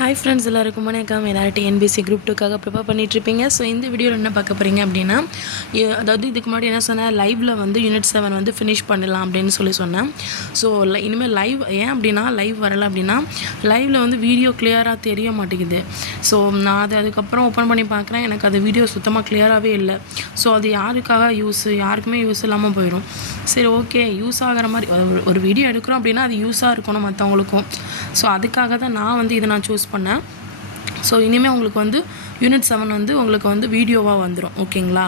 Hi friends எல்லாருக்கும் வணக்கம். எல்லாரும் டிஎன்பிசி குரூப் டூக்காக ப்ரிப்பேர் பண்ணிகிட்ருப்பீங்க ஸோ இந்த வீடியோவில் என்ன பார்க்க போகிறீங்க அப்படின்னா அதாவது இதுக்கு முன்னாடி என்ன சொன்னேன்? லைவில் வந்து யூனிட் செவன் வந்து ஃபினிஷ் பண்ணலாம் அப்படின்னு சொல்லி சொன்னேன். ஸோ இனிமேல் லைவ் ஏன் அப்படின்னா லைவ் வரலை அப்படின்னா லைவில் வந்து வீடியோ கிளியராக தெரிய மாட்டேங்குது. ஸோ நான் அதை அதுக்கப்புறம் ஓப்பன் பண்ணி பார்க்குறேன். எனக்கு அது வீடியோ சுத்தமாக கிளியராகவே இல்லை. ஸோ அது யாருக்காக யூஸ் யாருக்குமே யூஸ் இல்லாமல் போயிடும் சரி ஓகே யூஸ் ஆகிற மாதிரி ஒரு- ஒரு வீடியோ எடுக்கிறோம் அப்படின்னா அது யூஸாக இருக்கணும் மற்றவங்களுக்கும் ஸோ அதுக்காக தான் நான் வந்து இதை நான் சூஸ் பண்ணேன். ஸோ இனிமேல் உங்களுக்கு வந்து யூனிட் செவன் வந்து உங்களுக்கு வந்து வீடியோவாக வந்துடும் ஓகேங்களா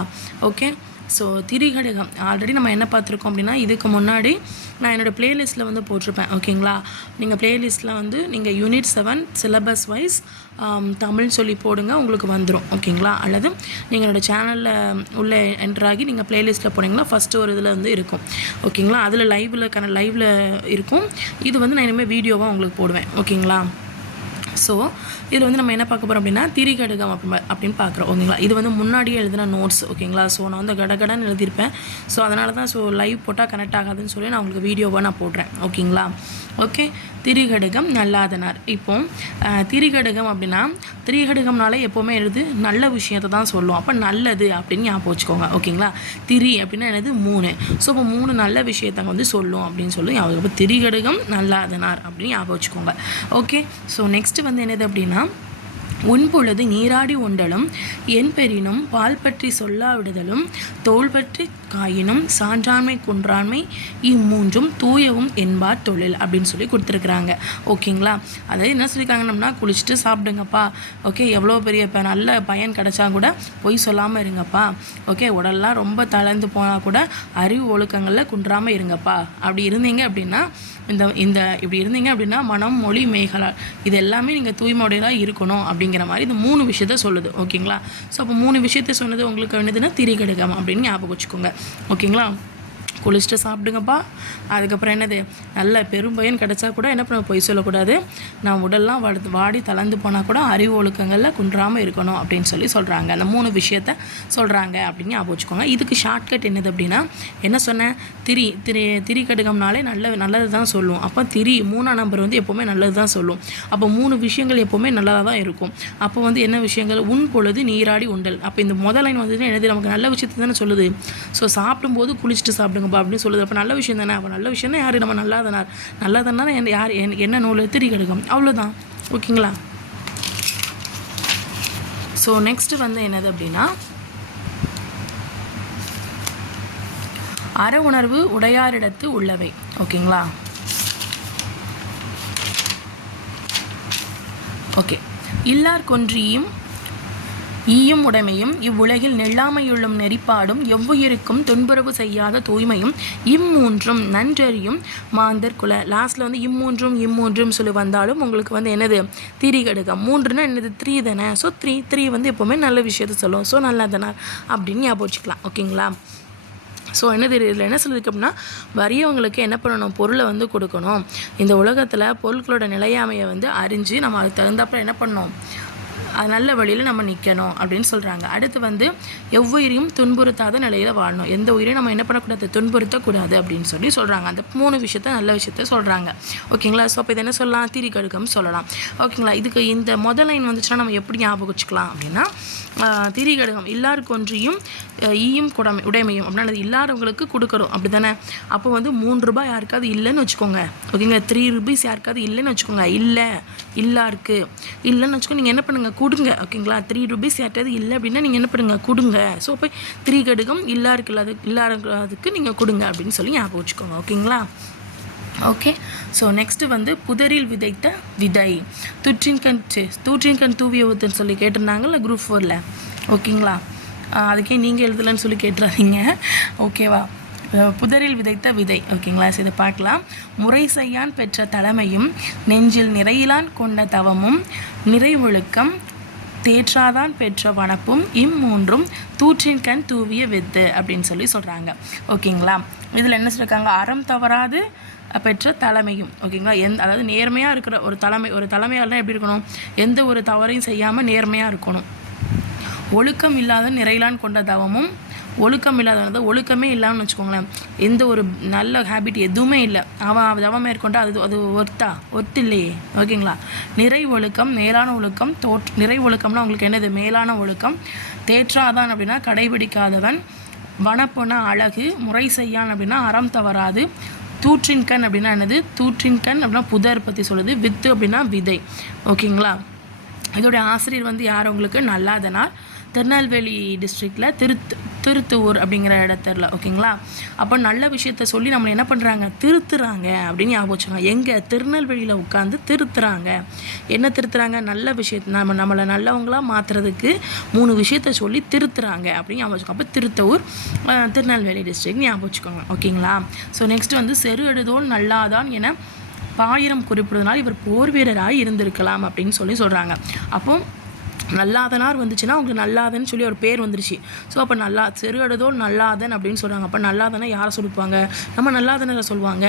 ஓகே ஸோ திரிகடகம். ஆல்ரெடி நம்ம என்ன பார்த்துருக்கோம் அப்படின்னா இதுக்கு முன்னாடி நான் என்னோடய ப்ளேலிஸ்ட்டில் வந்து போட்டிருப்பேன். ஓகேங்களா நீங்கள் ப்ளேலிஸ்ட்டில் வந்து நீங்கள் unit seven syllabus wise Tamil சொல்லி போடுங்க உங்களுக்கு வந்துடும் ஓகேங்களா அல்லது நீங்கள் என்னோடய சேனலில் உள்ளே என்ட்ராகி நீங்கள் ப்ளேலிஸ்ட்டில் போனீங்கன்னா ஃபஸ்ட்டு ஒரு இதில் வந்து இருக்கும். ஓகேங்களா அதில் லைவில் கன லைவில் இருக்கும். இது வந்து நான் இனிமேல் வீடியோவாக உங்களுக்கு போடுவேன். ஓகேங்களா ஸோ இதில் வந்து நம்ம என்ன பார்க்க போகிறோம் அப்படின்னா திரிகடுகம் அப்படி அப்படின்னு பார்க்குறோம். ஓகேங்களா இது வந்து முன்னாடியே எழுதின நோட்ஸ் ஓகேங்களா ஸோ நான் வந்து கடகடன்னு எழுதியிருப்பேன். ஸோ அதனால தான் ஸோ லைவ் போட்டால் கனெக்ட் ஆகாதுன்னு சொல்லி நான் உங்களுக்கு வீடியோவாக நான் போடுறேன். ஓகேங்களா ஓகே? திரிகடுகம் நல்லாதனார். இப்போ திரிகடுகம் அப்படின்னா திரிகடுகம்னாலே எப்போவுமே எழுது நல்ல விஷயத்தை தான் சொல்லும். அப்போ நல்லது அப்படின்னு ஞாபகம் வச்சுக்கோங்க. ஓகேங்களா? திரி அப்படின்னா என்னது? மூணு. ஸோ இப்போ மூணு நல்ல விஷயத்தை வந்து சொல்லும் அப்படின்னு சொல்லி ஞாபகம் திரிகடுகம் நல்லாதனார் அப்படின்னு ஞாபகம் வச்சுக்கோங்க. ஓகே? ஸோ நெக்ஸ்ட் வந்து என்னது அப்படின்னா உன்பொழுது நீராடி உண்டலும் என் பெரினும் பால் பற்றி சொல்லாவிடுதலும் தோல் பற்றி காயினும் சான்றாண்மை குன்றாண்மை இம்மூன்றும் தூயவும் என்பார் தொழில் அப்படின்னு சொல்லி கொடுத்துருக்குறாங்க. ஓகேங்களா? அதாவது என்ன சொல்லியிருக்காங்கன்னா குளிச்சுட்டு சாப்பிடுங்கப்பா. ஓகே எவ்வளோ பெரிய இப்போ நல்ல பயன் கிடைச்சா கூட பொய் சொல்லாமல் இருங்கப்பா. ஓகே உடல்லாம் ரொம்ப தளர்ந்து போனால் கூட அறிவு ஒழுக்கங்களில் குன்றாமல் இருங்கப்பா. அப்படி இருந்தீங்க அப்படின்னா இந்த இந்த இப்படி இருந்தீங்க அப்படின்னா மனம் மொழி மேகலா இது எல்லாமே நீங்கள் தூய்மையுடையதாக இருக்கணும் அப்படிங்கிற மாதிரி இந்த மூணு விஷயத்த சொல்லுது. ஓகேங்களா? ஸோ அப்போ மூணு விஷயத்த சொன்னது உங்களுக்கு வேண்டியதுன்னா கிடைக்காம அப்படின்னு ஞாபகம் வச்சுக்கோங்க. ஓகேங்களா? குளிச்சுட்டு சாப்பிடுங்கப்பா. அதுக்கப்புறம் என்னது? நல்ல பெரும் பயன் கிடச்சா கூட என்ன பண்ண பொய் சொல்லக்கூடாது. நான் உடல்லாம் வாடு வாடி தளர்ந்து போனால் கூட அறிவு ஒழுக்கங்களில் குன்றாமல் இருக்கணும் அப்படின்னு சொல்லி சொல்கிறாங்க அந்த மூணு விஷயத்த சொல்கிறாங்க அப்படின்னு ஞாபகம் வச்சுக்கோங்க. இதுக்கு ஷார்ட்கட் என்னது அப்படின்னா என்ன சொன்னேன்? திரி திரி திரி கடுகம்னாலே நல்ல நல்லது தான் சொல்லும். அப்போ திரி மூணாம் நம்பர் வந்து எப்போவுமே நல்லது தான் சொல்லும். அப்போ மூணு விஷயங்கள் எப்போவுமே நல்லதாக தான் இருக்கும். அப்போ வந்து என்ன விஷயங்கள்? உன் பொழுது நீராடி உண்டல். அப்போ இந்த முதல் லைன் வந்து என்னது நமக்கு நல்ல விஷயத்தை தானே சொல்லுது. ஸோ சாப்பிடும்போது குளிச்சுட்டு சாப்பிடுங்கப்பா அப்படின்னு சொல்லுது அப்போ நல்ல விஷயம் தானே? அப்போ நல்ல விஷயம்னா யார்? நம்ம நல்லாதனார். நல்லதனால என் யார்? என்ன- என்ன நூல்? கிடைக்கும் அவ்வளோதான் ஓகேங்களா? ஸோ நெக்ஸ்ட் வந்து என்னது அப்படின்னா அற உணர்வு உடையாரிடத்து உள்ளவை. ஓகேங்களா? ஓகே. இல்லார் கொன்றியும் ஈயும் உடைமையும் இவ்வுலகில் நெல்லாமையுள்ளும் நெறிப்பாடும் எவ்வுயிருக்கும் துன்புறவு செய்யாத தூய்மையும் இம்மூன்றும் நன்றறியும் மாந்தர் குல. லாஸ்ட்டில் வந்து இம்மூன்றும் இம்மூன்றும் சொல்லி வந்தாலும் உங்களுக்கு வந்து என்னது? திரிகடுகம் மூன்றுனா என்னது? த்ரீ தானே. ஸோ த்ரீ த்ரீ வந்து எப்போவுமே நல்ல விஷயத்த சொல்லும். ஸோ நல்லதனா அப்படின்னு ஞாபகம் வச்சுக்கலாம். ஓகேங்களா ஸோ என்ன இதில் என்ன சொல்லியிருக்கு அப்படின்னா வறியவங்களுக்கு என்ன பண்ணணும்? பொருளை வந்து கொடுக்கணும். இந்த உலகத்தில் பொருட்களோட நிலையாமையை வந்து அறிஞ்சு நம்ம அதுக்கு தகுந்தாப்புல என்ன பண்ணணும்? நல்ல வழியில் நம்ம நிற்கணும் அப்படின்னு சொல்கிறாங்க அடுத்து வந்து எவ்வுயிரையும் துன்புறுத்தாத நிலையில் வாழணும். எந்த உயிரையும் நம்ம என்ன பண்ணக்கூடாது? துன்புறுத்தக்கூடாது அப்படின்னு சொல்லி சொல்கிறாங்க அந்த மூணு விஷயத்த நல்ல விஷயத்த சொல்கிறாங்க ஓகேங்களா? ஸோ அப்போ இது என்ன சொல்லலாம்? திரிகடுகம் சொல்லலாம். ஓகேங்களா? இதுக்கு இந்த முதல் லைன் வந்துச்சுன்னா நம்ம எப்படி ஞாபகம் வச்சுக்கலாம் அப்படின்னா திரிகடுகம் எல்லாருக்கு ஒன்றியும் ஈயும் குடமை உடைமையும் அப்படின்னா அது இல்லாதவங்களுக்கு கொடுக்கணும் அப்படி தானே அப்போ வந்து மூணு ரூபாய் யாருக்காவது இல்லைன்னு வச்சுக்கோங்க. ஓகேங்களா? த்ரீ ருபீஸ் யாருக்காவது இல்லைன்னு வச்சுக்கோங்க. இல்லை இல்லாருக்கு. இல்லைன்னு வச்சுக்கோங்க நீங்கள் என்ன பண்ணுங்கள் கொடுங்க ஓகேங்களா த்ரீ ருபீஸ் யார்ட்டாவது இல்லை அப்படின்னா நீங்கள் என்ன பண்ணுங்கள் கொடுங்க. ஸோ போய் த்ரீ கடுகம் இல்லாருக்கு இல்லாத இருக்கிறதுக்கு நீங்கள் கொடுங்க அப்படின்னு சொல்லி ஞாபகம் வச்சுக்கோங்க ஓகேங்களா ஓகே ஸோ நெக்ஸ்ட்டு வந்து புதரில் விதைத்த விதை. துற்றின்கண் தூற்றின்கண் தூவிய ஒருத்தன் சொல்லி கேட்டிருந்தாங்கல்ல குரூப் ஃபோரில் ஓகேங்களா அதுக்கே நீங்கள் எழுதலைன்னு சொல்லி கேட்டுறாதீங்க. ஓகேவா புதரில் விதைத்த விதை. ஓகேங்களா சரி இதை பார்க்கலாம். முறை செய்யான் பெற்ற தலைமையும் நெஞ்சில் நிறையிலான் கொண்ட தவமும் நிறைவொழுக்கம் தேற்றாதான் பெற்ற வனப்பும் இம்மூன்றும் தூற்றின் கண் தூவிய வித்து அப்படின்னு சொல்லி சொல்கிறாங்க ஓகேங்களா? இதில் என்ன சொல்லியிருக்காங்க அறம் தவறாது பெற்ற தலைமையும். ஓகேங்களா? எந்த அதாவது நேர்மையாக இருக்கிற ஒரு தலைமை ஒரு தலைமையாளர்னா எப்படி இருக்கணும்? எந்த ஒரு தவறையும் செய்யாமல் நேர்மையாக இருக்கணும். ஒழுக்கம் இல்லாத நிறையிலான் கொண்ட தவமும் ஒழுக்கம் இல்லாதவன் ஒழுக்கமே இல்லாமல் வச்சுக்கோங்களேன். எந்த ஒரு நல்ல ஹேபிட் எதுவுமே இல்லை. அவன் அவன் அவன் மேற்கொண்டா அது அது ஒர்த்தா ஒர்த்து இல்லையே. ஓகேங்களா நிறை ஒழுக்கம் மேலான ஒழுக்கம் தோற் நிறை ஒழுக்கம்னா உங்களுக்கு என்னது? மேலான ஒழுக்கம். தேற்றாதான் அப்படின்னா கடைபிடிக்காதவன். வனப்புனா அழகு முறை செய்யான் அப்படின்னா அறம் தவறாது. தூற்றின் கண் அப்படின்னா என்னது? தூற்றின் கண் அப்படின்னா புதர் பற்றி சொல்லுது. வித்து அப்படின்னா விதை. ஓகேங்களா இதோடைய ஆசிரியர் வந்து யார் உங்களுக்கு? நல்லாதனால் திருநெல்வேலி டிஸ்ட்ரிக்டில் திருத்து திருத்துவூர் அப்படிங்கிற இடத்துல ஓகேங்களா அப்போ நல்ல விஷயத்த சொல்லி நம்மளை என்ன பண்ணுறாங்க திருத்துறாங்க அப்படின்னு ஞாபகம் வச்சுக்கோங்க. எங்கே? திருநெல்வேலியில் உட்காந்து திருத்துறாங்க. என்ன திருத்துறாங்க? நல்ல விஷயத்த நம்ம நம்மளை நல்லவங்களாக மாற்றுறதுக்கு மூணு விஷயத்த சொல்லி திருத்துறாங்க அப்படின்னு ஞாபகம் வச்சுக்கோங்க. அப்போ திருத்தூர் திருநெல்வேலி டிஸ்ட்ரிக்ட் ஞாபகம் வச்சுக்கோங்க. ஓகேங்களா ஸோ நெக்ஸ்ட் வந்து செரு எழுதோல் நல்லாதான் என பாயிரம் குறிப்பிடுவதனால் இவர் போர் வீரராக இருந்திருக்கலாம் அப்படின்னு சொல்லி சொல்கிறாங்க அப்போது நல்லாதனார் வந்துச்சுன்னா அவங்களுக்கு நல்லாதன்னு சொல்லி ஒரு பேர் வந்துருச்சு. ஸோ அப்போ நல்லா செருகடுதோ நல்லாதன் அப்படின்னு சொல்கிறாங்க அப்போ நல்லாதனை யாரை சொல்லிப்பாங்க நம்ம நல்லாதனரை சொல்லுவாங்க.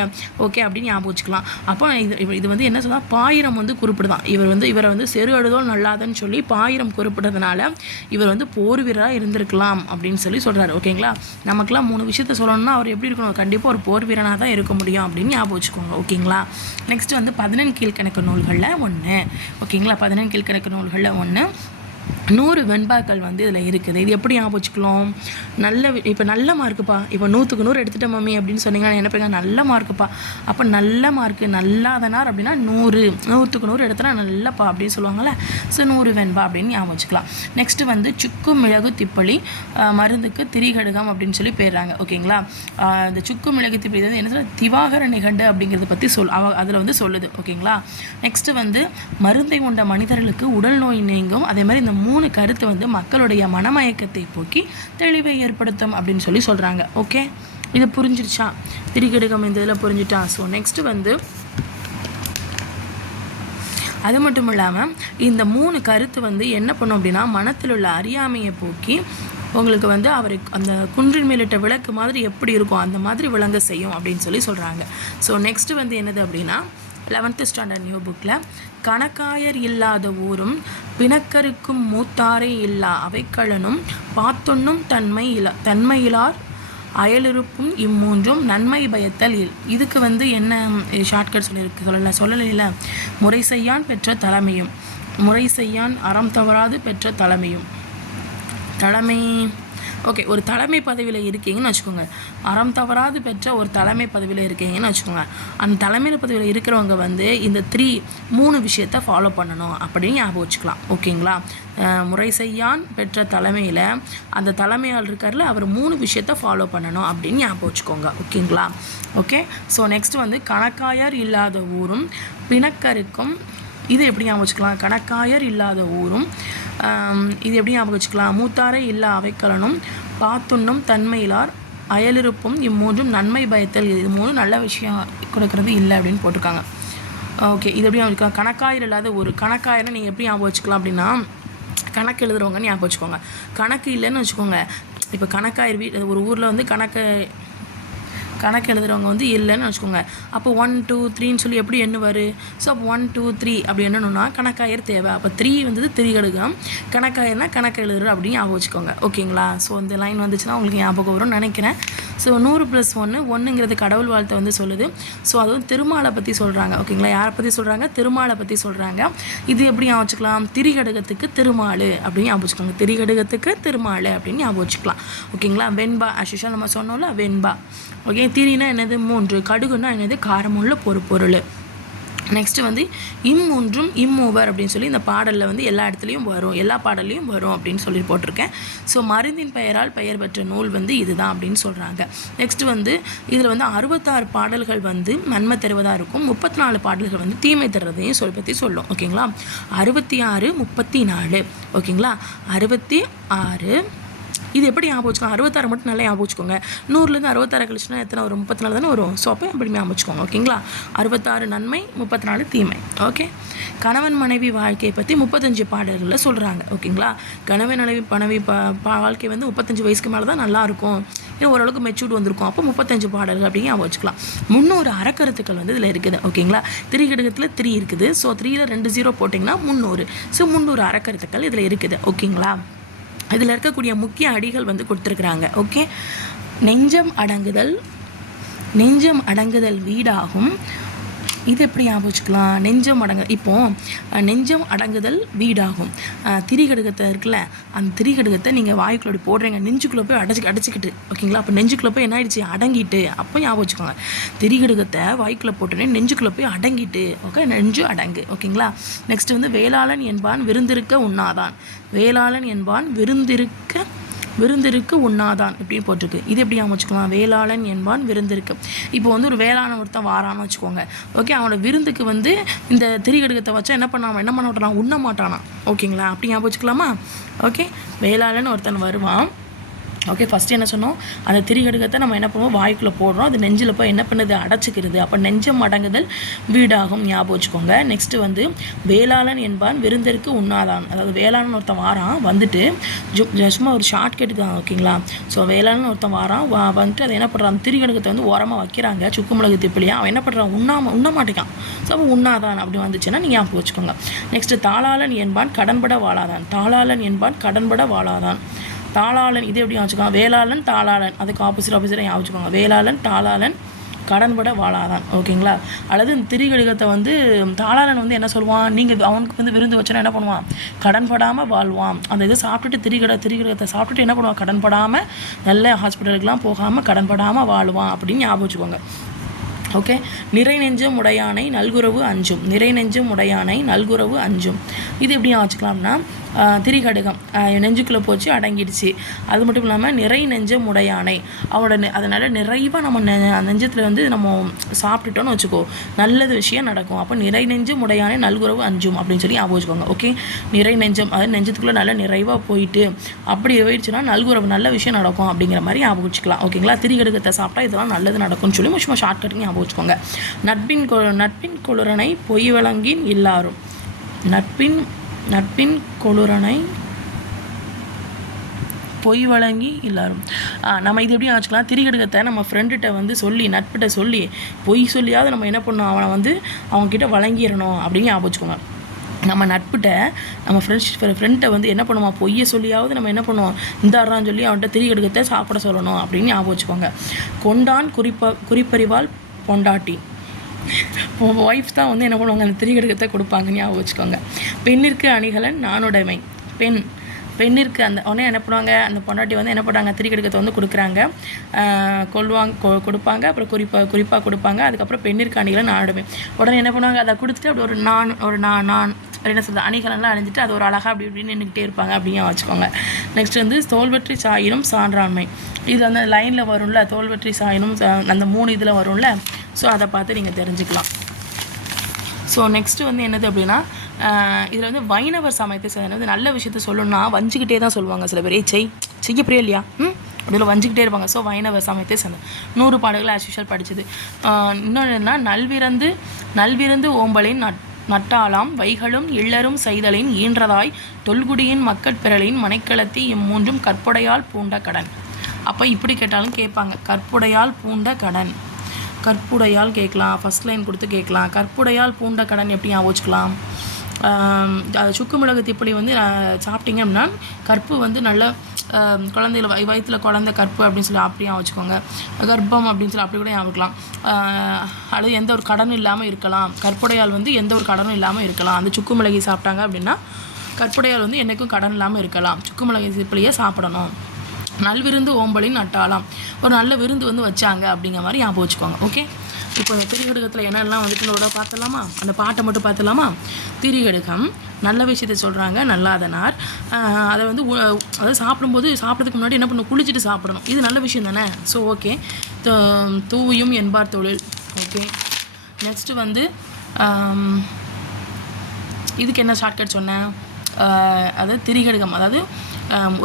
ஓகே அப்படின்னு ஞாபகம் வச்சுக்கலாம். அப்போ இது இது வந்து என்ன சொன்னால் பாயிரம் வந்து குறிப்பிடுதான். இவர் வந்து இவரை வந்து செருகடுதோ நல்லாதன்னு சொல்லி பாயிரம் குறிப்பிட்டதுனால இவர் வந்து போர் வீரராக இருந்திருக்கலாம் அப்படின்னு சொல்லி சொல்கிறாரு ஓகேங்களா? நமக்குலாம் மூணு விஷயத்த சொல்லணும்னா அவர் எப்படி இருக்கணும்? கண்டிப்பாக ஒரு போர் வீரனாக தான் இருக்க முடியும் அப்படின்னு ஞாபகம் வச்சுக்கோங்க. ஓகேங்களா? நெக்ஸ்ட் வந்து பதினெண் கீழ்கணக்கு நூல்களில் ஒன்று ஓகேங்களா? பதினெண் கீழ்கணக்கு நூல்களில் ஒன்று நூறு வெண்பாக்கள் வந்து இதில் இருக்குது. இது எப்படி ஞாபகம் வச்சுக்கலாம்? நல்ல இப்போ நல்ல மார்க்குப்பா. இப்போ நூற்றுக்கு நூறு எடுத்துட்டேன் மம்மி அப்படின்னு சொன்னீங்கன்னா என்ன பண்ணுங்க நல்ல மார்க்குப்பா. அப்போ நல்ல மார்க்கு நல்லாதனார் அப்படின்னா நூறு. நூற்றுக்கு நூறு எடுத்தனா நல்லப்பா அப்படின்னு சொல்லுவாங்கள்ல ஸோ நூறு வெண்பா அப்படின்னு ஞாபகம் வச்சுக்கலாம். நெக்ஸ்ட்டு வந்து சுக்கு மிளகு திப்பளி மருந்துக்கு திரிகடுகம் அப்படின்னு சொல்லி போயிடுறாங்க. ஓகேங்களா? இந்த சுக்கு மிளகு திப்பளி வந்து என்ன சொல்ல திவாகர நிகண்டு அப்படிங்கிறத பற்றி சொல் அவ அதில் வந்து சொல்லுது. ஓகேங்களா? நெக்ஸ்ட்டு வந்து மருந்தை உண்ட மனிதர்களுக்கு உடல் நோய் நீங்கும். அதே மாதிரி இந்த மூணு கருத்து வந்து மக்களுடைய மனமயக்கத்தை போக்கி தெளிவை ஏற்படுத்தும் அப்படின்னு சொல்லி சொல்கிறாங்க ஓகே இது புரிஞ்சிருச்சா? திரிகடுகம் இந்த இதில் புரிஞ்சுட்டா? ஸோ நெக்ஸ்ட்டு வந்து அது மட்டும் இல்லாமல் இந்த மூணு கருத்து வந்து என்ன பண்ணும் அப்படின்னா மனத்தில் உள்ள அறியாமையை போக்கி உங்களுக்கு வந்து அவரை அந்த குன்றின் மேலிட்ட விளக்கு மாதிரி எப்படி இருக்கும் அந்த மாதிரி விளங்க செய்யும் அப்படின்னு சொல்லி சொல்கிறாங்க ஸோ நெக்ஸ்ட்டு வந்து என்னது அப்படின்னா லெவன்த்து ஸ்டாண்டர்ட் நியூ புக்கில் கணக்காயர் இல்லாத ஊரும் பிணக்கருக்கும் மூத்தாரே இல்லா அவைக்களனும் பாத்தொன்னும் தன்மை இல தன்மையிலார் அயலிருப்பும் இம்மூன்றும் நன்மை பயத்தல் இல். இதுக்கு வந்து என்ன ஷார்ட்கட் சொல்லியிருக்கு? சொல்லலை சொல்லலையில. முறை செய்யான் பெற்ற தலைமையும் முறை செய்யான் அறம் தவறாது பெற்ற தலைமையும். தலைமை ஓகே ஒரு தலைமை பதவியில் இருக்கீங்கன்னு வச்சுக்கோங்க. அறம் தவறாது பெற்ற ஒரு தலைமை பதவியில் இருக்கீங்கன்னு வச்சுக்கோங்க. அந்த தலைமை பதவியில் இருக்கிறவங்க வந்து இந்த த்ரீ மூணு விஷயத்த ஃபாலோ பண்ணணும் அப்படின்னு ஞாபகம் வச்சுக்கலாம். ஓகேங்களா முறை செய்யான் பெற்ற தலைமையில் அந்த தலைமையால் இருக்கார்ல அவர் மூணு விஷயத்த ஃபாலோ பண்ணணும் அப்படின்னு ஞாபகம் வச்சுக்கோங்க. ஓகேங்களா ஓகே ஸோ நெக்ஸ்ட் வந்து கணக்காயர் இல்லாத ஊரும் பிணக்கருக்கும் இது எப்படி ஞாபகம் வச்சுக்கலாம்? கணக்காயர் இல்லாத ஊரும் இது எப்படி ஞாபகம் வச்சுக்கலாம்? மூத்தாரே இல்லா அவைக்கலனும் பாத்துண்ணும் தன்மையிலார் அயலிருப்பும் இம்மூன்றும் நன்மை பயத்தல். இது மூணு நல்ல விஷயம் கொடுக்கறது இல்லை அப்படின்னு போட்டிருக்காங்க. ஓகே இது எப்படி ஞாபகம் கணக்காயர் இல்லாத ஒரு கணக்காயரை நீங்கள் எப்படி ஞாபகம் வச்சுக்கலாம் அப்படின்னா கணக்கு எழுதுறவங்கன்னு ஞாபகம் வச்சுக்கோங்க. கணக்கு இல்லைன்னு வச்சுக்கோங்க. இப்போ கணக்காயர் வீ ஒரு ஊரில் வந்து கணக்கு கணக்கு எழுதுறவங்க வந்து இல்லைன்னு வச்சுக்கோங்க. அப்போ ஒன் டூ த்ரீன்னு சொல்லி எப்படி எண்ணுவார்? ஸோ அப்போ ஒன் டூ த்ரீ அப்படி எண்ணணும்னா கணக்காயர் தேவை. அப்போ த்ரீ வந்து திரிகடுகம். கணக்காயர்னா கணக்கு எழுதுற அப்படின்னு ஞாபகம் வச்சுக்கோங்க. ஓகேங்களா? ஸோ இந்த லைன் வந்துச்சுன்னா உங்களுக்கு ஞாபகம் வரும்னு நினைக்கிறேன். ஸோ நூறு ப்ளஸ் ஒன்று ஒன்றுங்கிறது கடவுள் வாழ்த்தை வந்து சொல்லுது. ஸோ அதுவும் திருமாலை பற்றி சொல்கிறாங்க ஓகேங்களா? யாரை பற்றி சொல்கிறாங்க திருமாலை பற்றி சொல்கிறாங்க இது எப்படி ஞாபகம் வச்சுக்கலாம்? திரிகடுகத்துக்கு திருமாலு அப்படின்னு ஞாபகம் வச்சுக்கோங்க. திரிகடுகத்துக்கு திருமாலு அப்படின்னு ஞாபகம் வச்சுக்கலாம். ஓகேங்களா? வெண்பா அஷிஷா நம்ம சொன்னோம்ல வெண்பா. ஓகே திரினா என்னது? மூன்று. கடுகுன்னா என்னது? காரமுள்ள பொறு பொருள். நெக்ஸ்ட்டு வந்து இம்மூன்றும் இம்மூவர் அப்படின்னு சொல்லி இந்த பாடலில் வந்து எல்லா இடத்துலையும் வரும். எல்லா பாடல்லையும் வரும் அப்படின்னு சொல்லி போட்டிருக்கேன். ஸோ மருந்தின் பெயரால் பெயர் பெற்ற நூல் வந்து இதுதான் அப்படின்னு சொல்கிறாங்க நெக்ஸ்ட் வந்து இதில் வந்து அறுபத்தாறு பாடல்கள் வந்து நன்மை தருவதாக இருக்கும். முப்பத்தி நாலு பாடல்கள் வந்து தீமை தருவதையும் சொல்லி பற்றி சொல்லும். ஓகேங்களா அறுபத்தி ஆறு முப்பத்தி நாலு. ஓகேங்களா அறுபத்தி ஆறு இது எப்படி ஞாபகம் வச்சுக்கோங்க? அறுபத்தாறு மட்டும் நல்லா ஞாபகம் வச்சுக்கோங்க. நூறுலேருந்து அறுபத்தாறு கழிச்சுனா எத்தனை வரும்? முப்பத்தி நாலு தானே வரும். ஸோ அப்போ எப்படி ஞாபகம் வச்சுக்கோங்க? ஓகேங்களா? அறுபத்தாறு நன்மை முப்பத்தி நாலு தீமை. ஓகே கணவன் மனைவி வாழ்க்கையை பற்றி முப்பத்தஞ்சு பாடல்களில் சொல்கிறாங்க ஓகேங்களா? கணவன் மனைவி மனைவி பா- வாழ்க்கை வந்து முப்பத்தஞ்சு வயசுக்கு மேலே தான் நல்லாயிருக்கும் இது ஓரளவுக்கு மெச்சூர்ட் வந்திருக்கும். அப்போ முப்பத்தஞ்சு பாடல்கள் அப்படிங்க ஞாபகம் வச்சுக்கலாம். முந்நூறு அறக்கருத்துக்கள் வந்து இதில் இருக்குது. ஓகேங்களா? திரிகடகத்தில் த்ரீ இருக்குது. ஸோ த்ரீயில் ரெண்டு ஜீரோ போட்டிங்கன்னா முந்நூறு. ஸோ முந்நூறு அறக்கருத்துக்கள் இதில் இருக்குது. ஓகேங்களா? இதில் இருக்கக்கூடிய முக்கிய அடிகள் வந்து கொடுத்துருக்குறாங்க. ஓகே நெஞ்சம் அடங்குதல் நெஞ்சம் அடங்குதல் வீடாகும். இது எப்படி ஞாபகம் வச்சுக்கலாம்? நெஞ்சம் அடங்க இப்போ நெஞ்சம் அடங்குதல் வீடாகும். திரிகடுகத்தை இருக்குல்ல அந்த திரிகடுகத்தை நீங்கள் வாய்க்குள்ளே அப்படி போடுறீங்க நெஞ்சுக்குள்ளே போய் அடைச்சி அடைச்சிக்கிட்டு ஓகேங்களா? அப்போ நெஞ்சுக்குள்ளே போய் என்ன ஆயிடுச்சு? அடங்கிட்டு அப்போ ஞாபகம் வச்சுக்கோங்க. திரிகடுகத்தை வாய்க்குள்ளே போட்டோன்னே நெஞ்சுக்குள்ளே போய் அடங்கிட்டு ஓகே? நெஞ்சு அடங்கு ஓகேங்களா? நெக்ஸ்ட் வந்து வேளாளன் என்பான் விருந்திருக்க உண்ணாதான். வேளாளன் என்பான் விருந்திருக்க விருந்திருக்கு உண்ணாதான். இப்படி போட்டிருக்கு. இது எப்படி அமைச்சுக்கலாம் வச்சுக்கலாம்? வேளாளன் என்பான் விருந்திருக்கு இப்போ வந்து ஒரு வேளாண் ஒருத்தன் வாரான்னு வச்சுக்கோங்க. ஓகே அவனோட விருந்துக்கு வந்து இந்த திரிகடுகத்தை வச்சா என்ன பண்ணாம என்ன பண்ண மாட்டான்? உண்ண மாட்டானா? ஓகேங்களா? அப்படி ஞாபகம் வச்சுக்கலாமா? ஓகே வேளாளன் ஒருத்தன் வருவான். ஓகே ஃபஸ்ட்டு என்ன சொன்னோம்? அந்த திரிகடுகத்தை நம்ம என்ன பண்ணுவோம்? வாய்க்குள்ளே போடுறோம். அது நெஞ்சில் போய் என்ன பண்ணுது? அடைச்சிக்கிறது. அப்போ நெஞ்சம் அடங்குதல் வீடாகும் ஞாபகம் வச்சுக்கோங்க. நெக்ஸ்ட்டு வந்து வேளாளன் என்பான் விருந்திற்கு உண்ணாதான். அதாவது வேளாளன் ஒருத்தன் வாரான் வந்துட்டு ஜு சும்மா ஒரு ஷார்ட் கேட்டுக்காங்க ஓகேங்களா ஸோ வேளாளன் ஒருத்தன் வாரான் வா வந்துட்டு அதை என்ன பண்ணுறான் திரிகடுகத்தை வந்து ஓரமாக வைக்கிறாங்க. சுக்கு மிளகு திப்பிலியா. அவன் என்ன பண்ணுறான் உண்ணாம உண்ண மாட்டேங்கான் ஸோ அப்போ உண்ணாதான் அப்படி வந்துச்சுன்னா நீங்கள் ஞாபகம் வச்சுக்கோங்க. நெக்ஸ்ட்டு தாளாளன் என்பான் கடன்பட வாழாதான். தாளாளன் என்பான் கடன்பட வாழாதான். தாளாளன் இது எப்படி வச்சுக்கோங்க வேளாளன் தாளாளன். அதுக்கு ஆப்போசிட் ஆப்போசிட்டாக ஞாபகம் வச்சுக்கோங்க வேளாளன் தாளாளன் கடன்பட வாழாதான் ஓகேங்களா? அல்லது இந்த திரிகடுகத்தை வந்து தாளாளன் வந்து என்ன சொல்லுவான்? நீங்கள் அவனுக்கு வந்து விருந்து வச்சோன்னா என்ன பண்ணுவான்? கடன்படாமல் வாழ்வான். அந்த இது சாப்பிட்டுட்டு திரிகட திரிகடகத்தை சாப்பிட்டுட்டு என்ன பண்ணுவான்? கடன்படாமல் நல்ல ஹாஸ்பிட்டலுக்குலாம் போகாமல் கடன்படாமல் வாழ்வான் அப்படின்னு ஞாபகம் வச்சுக்கோங்க ஓகே? நிறை நெஞ்சும் உடையானை நல்குறவு அஞ்சும். நிறை நெஞ்சும் உடையானை நல்குறவு அஞ்சும். இது எப்படி வச்சுக்கலாம்னா திரிகடுகம். நெஞ்சுக்குள்ளே போச்சு அடங்கிடுச்சு. அது மட்டும் இல்லாமல் நிறை நெஞ்ச முடையானை அவனோட நெ- அதனால் நிறைவாக நம்ம நெ நெஞ்சத்தில் வந்து நம்ம சாப்பிட்டுட்டோம்னு வச்சுக்கோ. நல்லது விஷயம் நடக்கும். அப்போ நிறை நெஞ்சு முடையானை நல்குறவு அஞ்சும் அப்படின்னு சொல்லி ஞாபகம் வச்சுக்கோங்க ஓகே நிறை நெஞ்சம் அதாவது நெஞ்சத்துக்குள்ளே நல்லா நிறைவாக போயிட்டு அப்படி போயிடுச்சுன்னா நல்குறவு நல்ல விஷயம் நடக்கும் அப்படிங்கிற மாதிரி ஞாபகம் வச்சுக்கலாம் ஓகேங்களா திரிகடுகத்தை சாப்பிட்டா இதெல்லாம் நல்லது நடக்கும்னு சொல்லி சும்மா ஷார்ட்கட்டுங்க ஞாபகம் வச்சுக்கோங்க. நட்பின் கொ நட்பின் குளிரனை பொய் வழங்கின் எல்லாரும் நட்பின் நட்பின் கொளுரனை பொய் வழங்கி எல்லாரும் நம்ம இது எப்படி ஆச்சுக்கலாம்? திரிகடுகத்தை நம்ம ஃப்ரெண்டுகிட்ட வந்து சொல்லி நட்பிட்ட சொல்லி பொய் சொல்லியாவது நம்ம என்ன பண்ணோம்? அவனை வந்து அவங்கக்கிட்ட வழங்கிடணும் அப்படின்னு ஞாபகம் வச்சுக்கோங்க. நம்ம நட்பிட்ட நம்ம ஃப்ரெண்ட்ஸ் ஃப்ரெண்ட்டை வந்து என்ன பண்ணுவோம் பொய்யை சொல்லியாவது நம்ம என்ன பண்ணுவோம்? இந்தாடுறான்னு சொல்லி அவன்கிட்ட திரிகடுகத்தை சாப்பிட சொல்லணும் அப்படின்னு ஞாபகம் வச்சுக்கோங்க. கொண்டான் குறிப்ப குறிப்பறிவால் பொண்டாட்டி. ஒய்ஃப் தான் வந்து என்ன பண்ணுவாங்க? அந்த திரிகடுகத்தை கொடுப்பாங்க. ஞாபகம் வச்சுக்கோங்க. பெண்ணிற்கு அணிகலன் நானுடைமை. பெண் பெண்ணிற்கு அந்த உடனே என்ன பண்ணுவாங்க? அந்த பொண்டாட்டி வந்து என்ன பண்ணுறாங்க? திரிகடுக்கத்தை வந்து கொடுக்குறாங்க. கொள்வாங்க கொ- கொடுப்பாங்க. அப்புறம் குறிப்பாக குறிப்பாக கொடுப்பாங்க. அதுக்கப்புறம் பெண்ணிற்கு அணிகளை நானுடைமை. உடனே என்ன பண்ணுவாங்க? அதை கொடுத்துட்டு அப்படி ஒரு நான் ஒரு நான் நான் என்ன சொல்றது? அணிகலன்லாம் அணிஞ்சிட்டு அது ஒரு அழகாக அப்படி இப்படின்னு நின்றுக்கிட்டே இருப்பாங்க அப்படின்னு வச்சுக்கோங்க. நெக்ஸ்ட் வந்து தோல்வற்றி சாயினும் சான்றாண்மை. இது வந்து லைனில் வரும்ல? தோல்வற்றி சாயினும் சா- அந்த மூணு இதில் வரும்ல? ஸோ அதை பார்த்து நீங்கள் தெரிஞ்சுக்கலாம். ஸோ நெக்ஸ்ட்டு வந்து என்னது அப்படின்னா இதில் வந்து வைணவர் சமயத்தை சேர்ந்து வந்து நல்ல விஷயத்த சொல்லணும்னா வஞ்சிக்கிட்டே தான் சொல்லுவாங்க சில பேர். ஏ செய் செய்யப்படியே இல்லையா? ம்? அப்படியில் வஞ்சிக்கிட்டே இருப்பாங்க. ஸோ வைணவர் சமயத்தை சேர்ந்த நூறு பாடல்கள் ஆஸ் யூஷுவல் படித்தது இன்னொன்று என்ன நல்விருந்து நல்விருந்து ஓம்பலின் நட் நட்டாளாம் வைகளும் இல்லரும் செய்தலின் ஈன்றதாய் தொல்குடியின் மக்கட்பிறலின் மனைக்களத்தி இம்மூன்றும் கற்புடையால் பூண்ட கடன். அப்போ இப்படி கேட்டாலும் கேட்பாங்க கற்புடையால் பூண்ட கடன். கற்புடையால் கேட்கலாம். ஃபர்ஸ்ட் லைன் கொடுத்து கேட்கலாம். கற்புடையால் பூண்ட கடன் எப்படி ஞாபகம் சுக்கு மிளகு திப்பளி வந்து சாப்பிட்டீங்க அப்படின்னா கற்பு வந்து நல்ல குழந்தையில வய வயிற்றில் குழந்த கற்பு அப்படின்னு சொல்லி அப்படியே வச்சுக்கோங்க கர்ப்பம் அப்படின்னு சொல்லி அப்படி கூட ஞாபகம் இருக்கலாம் அல்லது எந்த ஒரு கடனும் இல்லாமல் இருக்கலாம். கற்புடையால் வந்து எந்த ஒரு கடனும் இல்லாமல் இருக்கலாம். அந்த சுக்கு மிளகி சாப்பிட்டாங்க அப்படின்னா கற்புடையால் வந்து என்றைக்கும் கடன் இல்லாமல் இருக்கலாம். சுக்கு மிளகை திப்பளியை சாப்பிடணும். நல்விருந்து ஓம்பலின் நட்டாலாம் ஒரு நல்ல விருந்து வந்து வச்சாங்க அப்படிங்கிற மாதிரி ஞாபகம் வச்சுக்கோங்க ஓகே இப்போ இந்த திரிகடுகத்தில் என்னெல்லாம் வந்துட்டு ஒரு பார்த்தலாமா அந்த பாட்டை மட்டும் பார்த்தலாமா திரிகடுகம் நல்ல விஷயத்தை சொல்கிறாங்க நல்லாதனார். அதை வந்து அதை அதாவது சாப்பிடும்போது சாப்பிட்றதுக்கு முன்னாடி என்ன பண்ணணும்? குளிச்சுட்டு சாப்பிடணும். இது நல்ல விஷயம் தானே? ஸோ ஓகே தூவியும் என்பார் தொழில் ஓகே நெக்ஸ்ட்டு வந்து இதுக்கு என்ன ஷார்ட்கட் சொன்னேன்? அதாவது திரிகடுகம் அதாவது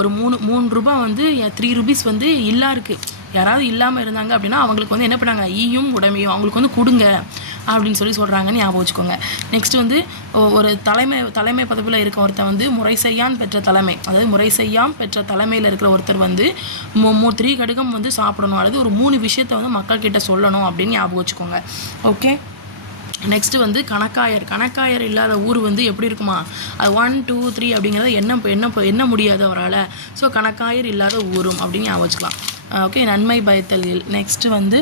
ஒரு மூணு மூணு ரூபாய் வந்து த்ரீ ருபீஸ் வந்து இல்லா இருக்குது யாராவது இல்லாமல் இருந்தாங்க அப்படின்னா அவங்களுக்கு வந்து என்ன பண்ணாங்க? ஈயும் உடமையும் அவங்களுக்கு வந்து கொடுங்க அப்படின்னு சொல்லி சொல்கிறாங்கன்னு ஞாபகம் வச்சுக்கோங்க. நெக்ஸ்ட் வந்து ஒரு தலைமை தலைமை பதவியில் இருக்க ஒருத்தர் வந்து முறை செய்யான் பெற்ற தலைமை. அதாவது முறை செய்யாம் பெற்ற தலைமையில் இருக்கிற ஒருத்தர் வந்து மூ மூ த்ரீ கடுகம் வந்து சாப்பிடணும். அல்லது ஒரு மூணு விஷயத்த வந்து மக்கள்கிட்ட சொல்லணும் அப்படின்னு ஞாபகம் வச்சுக்கோங்க. ஓகே நெக்ஸ்ட்டு வந்து கணக்காயர். கணக்காயர் இல்லாத ஊர் வந்து எப்படி இருக்குமா? அது ஒன் டூ த்ரீ அப்படிங்கிறத என்ன என்ன என்ன முடியாது அவரால். ஸோ கணக்காயர் இல்லாத ஊரும் அப்படின்னு ஞாபகம் வச்சுக்கலாம். ஓகே நன்மை பயத்தல் நெக்ஸ்ட்டு வந்து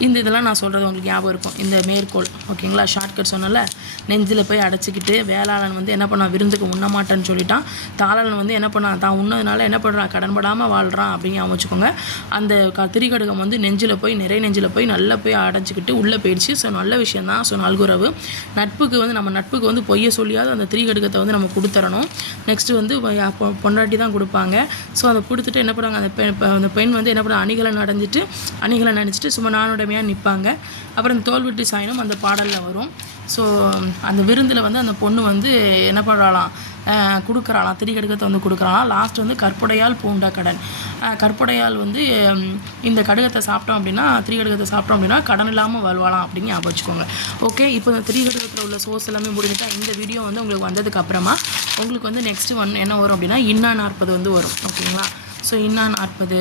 இந்த இதெல்லாம் நான் சொல்கிறது உங்களுக்கு ஞாபகம் இருக்கும். இந்த மேற்கோள் ஓகேங்களா? ஷார்ட்கட் சொன்னல நெஞ்சில் போய் அடைச்சிக்கிட்டு வேளாளன் வந்து என்ன பண்ணான் விருந்துக்கு உண்ண மாட்டேன்னு சொல்லிட்டான். தாளன் வந்து என்ன பண்ணான் தான் உண்ணதுனால என்ன பண்ணுறான் கடன்படாமல் வாழ்கிறான் அப்படின்னு அமைச்சுக்கோங்க அந்த க திரிகடுகம் வந்து நெஞ்சில் போய் நிறைய நெஞ்சில் போய் நல்லா போய் அடைச்சிக்கிட்டு உள்ளே போயிடுச்சு. ஸோ நல்ல விஷயம் தான். ஸோ நல்குறவு. நட்புக்கு வந்து நம்ம நட்புக்கு வந்து பொய்ய சொல்லியாவது அந்த திரிகடுகத்தை வந்து நம்ம கொடுத்துறணும் நெக்ஸ்ட்டு வந்து பொ- பொண்டாட்டி தான் கொடுப்பாங்க. ஸோ அதை கொடுத்துட்டு என்ன பண்ணுவாங்க? அந்த பெண் அந்த பெண் வந்து என்ன பண்ணுவாங்க? அணிகளை நடைஞ்சிட்டு அணிகளை நினச்சிட்டு சும்மா அருமையாக நிற்பாங்க அப்புறம் இந்த தோல்விட்டு சாயனும் அந்த பாடலில் வரும். ஸோ அந்த விருந்தில் வந்து அந்த பொண்ணு வந்து என்ன பண்ணுறாளாம் கொடுக்குறாளாம். திரிகடுக்கத்தை வந்து கொடுக்குறாளாம். லாஸ்ட் வந்து கற்புடையால் பூண்ட கடன் கற்புடையால் வந்து இந்த கடுகத்தை சாப்பிட்டோம் அப்படின்னா திரிகடுகத்தை சாப்பிட்டோம் அப்படின்னா கடன் இல்லாமல் வருவாளாம் அப்படின்னு ஞாபகம் வச்சுக்கோங்க. ஓகே இப்போ இந்த திரிகடுகத்தில் உள்ள சோர்ஸ் எல்லாமே முடிஞ்சுட்டா இந்த வீடியோ வந்து உங்களுக்கு வந்ததுக்கு அப்புறமா உங்களுக்கு வந்து நெக்ஸ்ட் ஒன் என்ன வரும் அப்படின்னா இன்னா நாற்பது வந்து வரும். ஓகேங்களா ஸோ இன்னா நாற்பது.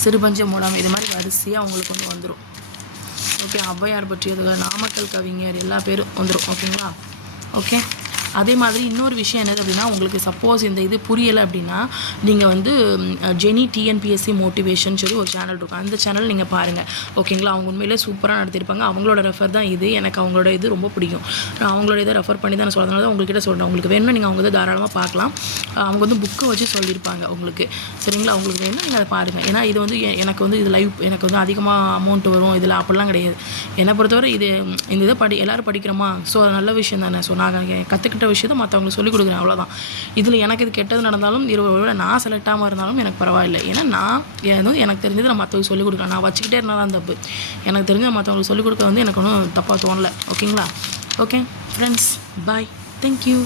சிறுபஞ்ச மூலம் இது மாதிரி வரிசையாக உங்களுக்கு வந்து வந்துடும் ஓகே ஔவையார் பற்றியது நாமக்கல் கவிஞர் எல்லா பேரும் வந்துடும் ஓகேங்களா ஓகே அதே மாதிரி இன்னொரு விஷயம் என்னது அப்படின்னா உங்களுக்கு சப்போஸ் இந்த இது புரியலை அப்படின்னா நீங்கள் வந்து ஜெனி டிஎன்பிஎஸ்சி மோட்டிவேஷன் சொல்லி ஒரு சேனல் இருக்கும். அந்த சேனல் நீங்கள் பாருங்கள் ஓகேங்களா அவங்க உண்மையிலே சூப்பராக நடத்திருப்பாங்க. அவங்களோட ரெஃபர் தான் இது. எனக்கு அவங்களோட இது ரொம்ப பிடிக்கும். நான் அவங்களோட இதை ரெஃபர் பண்ணி தான் நான் சொல்கிறதுனால தான் உங்கள்கிட்ட சொல்கிறேன் உங்களுக்கு வேணும்னா நீங்கள் அவங்க வந்து தாராளமாக பார்க்கலாம். அவங்க வந்து புக்கு வச்சு சொல்லியிருப்பாங்க உங்களுக்கு. சரிங்களா? உங்களுக்கு வேணும்னா நீங்கள் அதை பாருங்கள் ஏன்னா இது வந்து எனக்கு வந்து இது லைவ் எனக்கு வந்து அதிகமாக அமௌண்ட் வரும். இதில் அப்படிலாம் கிடையாது. என்னை பொறுத்தவரை இது இந்த இதை படி எல்லோரும் படிக்கிறோமா? ஸோ அது நல்ல விஷயம் தானே. ஸோ நான் கற்றுக்கிட்டு விஷயத்தை மற்றவங்களுக்கு சொல்லிக் கொடுக்குறேன் அவ்வளோதான் இதில் எனக்கு இது கெட்டது நடந்தாலும் இருபது நான் செலக்ட் ஆகாமல் இருந்தாலும் எனக்கு பரவாயில்லை. ஏன்னா நான் ஏதோ எனக்கு தெரிஞ்சது நான் மற்றவங்களுக்கு சொல்லிக் கொடுக்குறேன். நான் வச்சுக்கிட்டே இருந்தால் தான் தப்பு. எனக்கு தெரிஞ்ச மற்றவங்களுக்கு சொல்லிக் கொடுக்க வந்து எனக்கு ஒன்றும் தப்பாக தோணலை. ஓகேங்களா? Okay friends bye thank you